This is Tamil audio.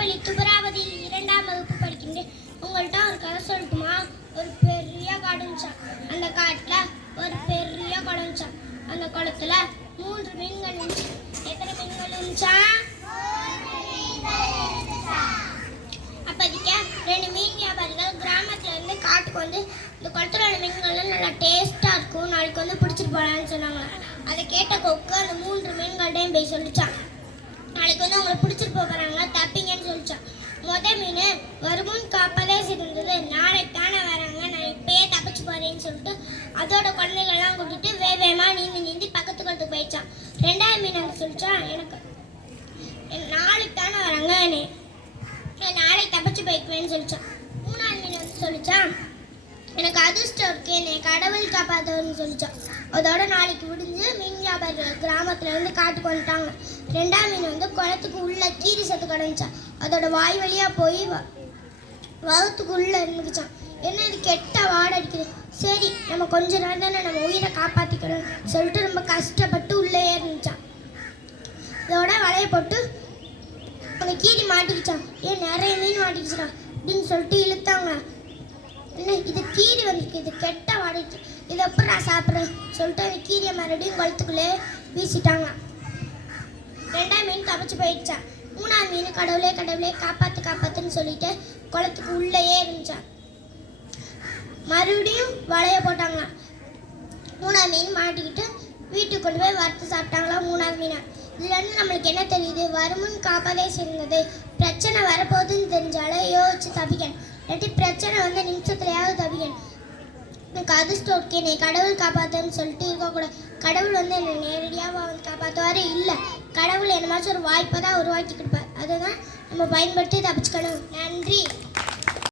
பள்ளி துபராவதியில் இரண்டாம் வகுப்பு படிக்கின்றேன் உங்கள்கிட்ட ஒரு கதை சொல்லட்டுமா? ஒரு பெரிய கடன்ச்சா அந்த காட்டில் ஒரு பெரிய குளம்ச்சா அந்த குளத்துல மூன்று மீன்கள் இருந்துச்சு. எத்தனை மீன்கள் இருந்துச்சா? அப்போதைக்கு ரெண்டு மீன் வியாபாரிகள் கிராமத்துல இருந்து காட்டுக்கு வந்து இந்த குளத்துல உள்ள மீன்கள்லாம் நல்லா டேஸ்ட்டாக இருக்கும் நாளைக்கு வந்து பிடிச்சிட்டு போகலான்னு சொன்னாங்க. அதை கேட்ட கொக்கு அந்த மூன்று மீன்கள்டையும் போய் சொல்லிச்சான் வருமுன் காப்பதே சிறந்தது. நாளைக்கு வராங்க நான் இப்பயே தப்பிச்சு போறேன்னு சொல்லிட்டு அதோட குழந்தைகள்லாம் கூட்டிட்டு வே வேகமா நீந்தி நீந்தி பக்கத்து குளத்துக்கு போயிடுச்சான் ரெண்டாவது மீன் சொல்லிச்சா சொல்லிச்சான் எனக்கு எனக்கு நாளைக்கு தானே வராங்க நான் நாளைக்கு தப்பிச்சு போய்க்குவேன்னு சொல்லிச்சான். மூணாவது மீன் வந்து சொல்லிச்சான் எனக்கு அதிர்ஷ்டம் இருக்கு என்னை கடவுள் காப்பாத்தவர்னு சொல்லிச்சான். அதோட நாளைக்கு விடிஞ்சு மீன் வியாபாரிகள் கிராமத்துல இருந்து காட்டுக்கு வந்துட்டாங்க. ரெண்டாம் மீன் வந்து குளத்துக்கு உள்ள கீரி சத்து கிடந்துச்சான் அதோட வாய் வழியா போய் வ- இருந்துச்சான் என்ன இது கெட்ட வாடை அடிக்குது? சரி நம்ம கொஞ்ச நேரம் தானே நம்ம உயிரை காப்பாற்றிக்கணும் சொல்லிட்டு ரொம்ப கஷ்டப்பட்டு உள்ளே இருந்துச்சான் இதோட வலைய போட்டு அந்த கீரி மாட்டிக்கிச்சான். ஏன் நிறைய மீன் மாட்டிக்கிச்சான் அப்படின்னு சொல்லிட்டு இழுத்தாங்க. என்ன இது கீரி வந்துருக்கு இது கெட்ட வாடிச்சு இதை எப்படி நான் சாப்பிட்றேன் சொல்லிட்டு அந்த கீரியை மறுபடியும் குளத்துக்குள்ளே வீசிட்டாங்க. ரெண்டாம் மீன் தப்பிச்சு போயிடுச்சான். மூணாம் மீன் கடவுளே கடவுளே காப்பாத்து காப்பாத்துன்னு சொல்லிட்டு குளத்துக்கு உள்ளேயே இருந்துச்சான் மறுபடியும் வலைய போட்டாங்களாம். மூணாவது மீன் மாட்டிக்கிட்டு வீட்டுக்கு கொண்டு போய் வறுத்து சாப்பிட்டாங்களா மூணாவது மீனை. இதுலேருந்து நம்மளுக்கு என்ன தெரியுது? வருமுன் காப்பதே சிறந்தது பிரச்சனை வரப்போகுதுன்னு தெரிஞ்சாலே யோசிச்சு தப்பிக்கணும். இல்லாட்டி பிரச்சனை வந்து நிமிஷத்துலையாவது தப்பிக்கணும். எனக்கு அதிர்ஷ்டம் ஓகே நீ கடவுள் காப்பாத்துன்னு சொல்லிட்டு இருக்கக்கூடாது. கடவுள் வந்து என்னை நேரடியாக வந்து காப்பாற்றுவாரு இல்லை. கடவுள் என்னமாச்சும் ஒரு வாய்ப்பை தான் உருவாக்கி கொடுப்பார். அதுதான் நம்ம பயன்படுத்தி தப்பிச்சுக்கணும். நன்றி.